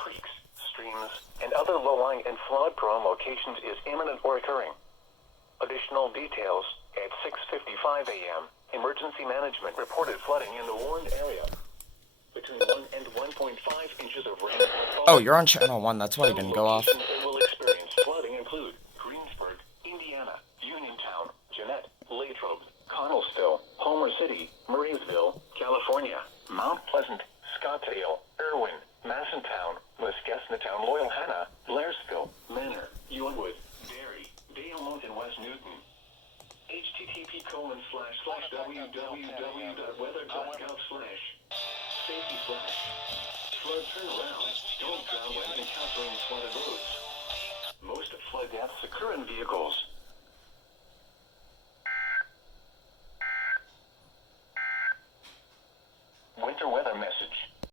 creeks, streams, and other low-lying and flood-prone locations is imminent or occurring. Additional details at 6:55 a.m. Emergency management reported flooding in the warned area. Between 1 and 1.5 inches of rain. Oh, you're on channel 1, that's why you didn't go off. Locations that will experience flooding include Greensburg, Indiana, Uniontown, Jeanette, Latrobe, Connellsville, Homer City, Murraysville, California, Mount Pleasant, Scottsdale, Irwin, Massentown, Westchesnatown, Loyalhanna, Blairsville, Manor, Youngwood, Barry, Dale and West Newton. http://www.weather.gov/safety/flood turnaround. Don't drown when encountering flooded roads. Most flood deaths occur in vehicles.